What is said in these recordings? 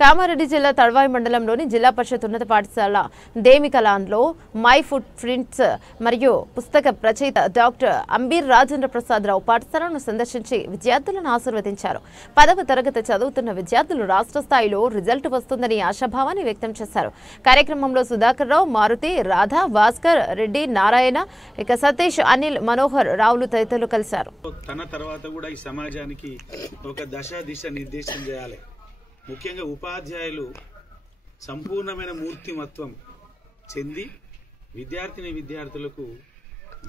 కామారెడ్డి జిల్లా తడవాయి మండలంలోని జిల్లా పరిషత్ ఉన్నత పాఠశాల దేమికలాన్లో మై ఫుట్ ప్రింట్స్ మరియు పుస్తక రచయిత డాక్టర్ అంబీర్ రాజేంద్ర ప్రసాద్ రావు పాఠశాలను సందర్శించి విద్యార్థులను ఆశీర్వదించారు. 10వ తరగతి చదువుతున్న విద్యార్థులు రాష్ట్ర స్థాయిలో రిజల్ట్ వస్తుందని ఆశాభావాన్ని వ్యక్తం చేశారు. కార్యక్రమంలో సుధాకర్ రావు, మారుతి, రాధా, భాస్కర్ రెడ్డి, నారాయణ, ఇక సతీష్, అనిల్, మనోహర్ రావులు తదితరులు కలిశారు. తన తర్వాత కూడా ఈ సమాజానికి ఒక దశ దిశ నిర్దేశం చేయాలి. ముఖ్యంగా ఉపాధ్యాయులు సంపూర్ణమైన మూర్తిమత్వం చెంది విద్యార్థులకు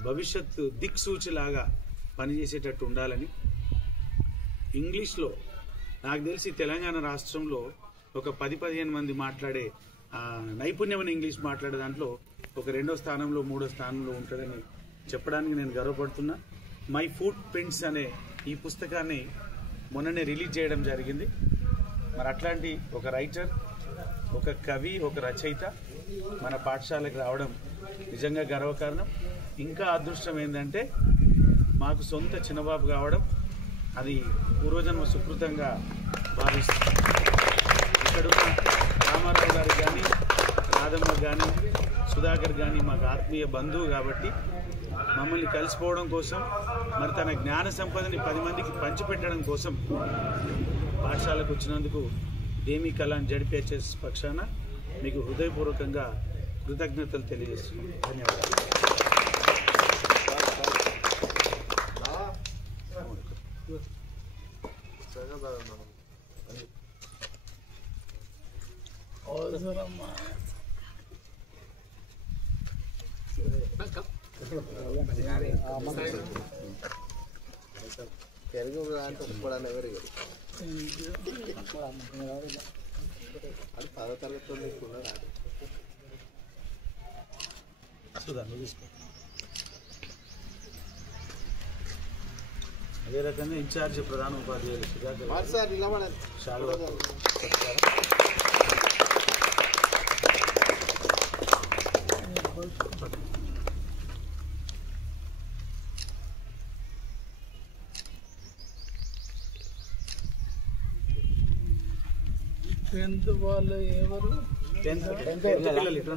భవిష్యత్తు దిక్సూచిలాగా పనిచేసేటట్టు ఉండాలని, ఇంగ్లీష్లో నాకు తెలిసి తెలంగాణ రాష్ట్రంలో ఒక 10-15 మంది మాట్లాడే నైపుణ్యమైన ఇంగ్లీష్ మాట్లాడే దాంట్లో ఒక 2వ స్థానంలో 3వ స్థానంలో ఉంటుందని చెప్పడానికి నేను గర్వపడుతున్నా. మై ఫుట్ ప్రింట్స్ అనే ఈ పుస్తకాన్ని మొన్ననే రిలీజ్ చేయడం జరిగింది. మరి అట్లాంటి ఒక రైటర్, ఒక కవి, ఒక రచయిత మన పాఠశాలకు రావడం నిజంగా గర్వకారణం. ఇంకా అదృష్టం ఏంటంటే మాకు సొంత చిన్నబాబు కావడం, అది పూర్వజన్మ సుకృతంగా భావిస్తాం. ఇక్కడున్న రామారావు గారు కానీ, రాధమ్మ కానీ, సుధాకర్ కానీ మాకు ఆత్మీయ బంధువు కాబట్టి మమ్మల్ని కలిసిపోవడం కోసం, మరి తన జ్ఞాన సంపదని 10 మందికి పంచిపెట్టడం కోసం పాఠశాలకు వచ్చినందుకు దేమికలాన్ జడ్పీహెచ్ఎస్ పక్షాన మీకు హృదయపూర్వకంగా కృతజ్ఞతలు తెలియజేస్తున్నాను. ధన్యవాదాలు. అదే రకంగా ఇన్ఛార్జ్ ప్రధాన ఉపాధ్యాయులు సుధాకర్ షాల్వా వాళ్ళు ఎవరు 10th పిల్లలు ఇటు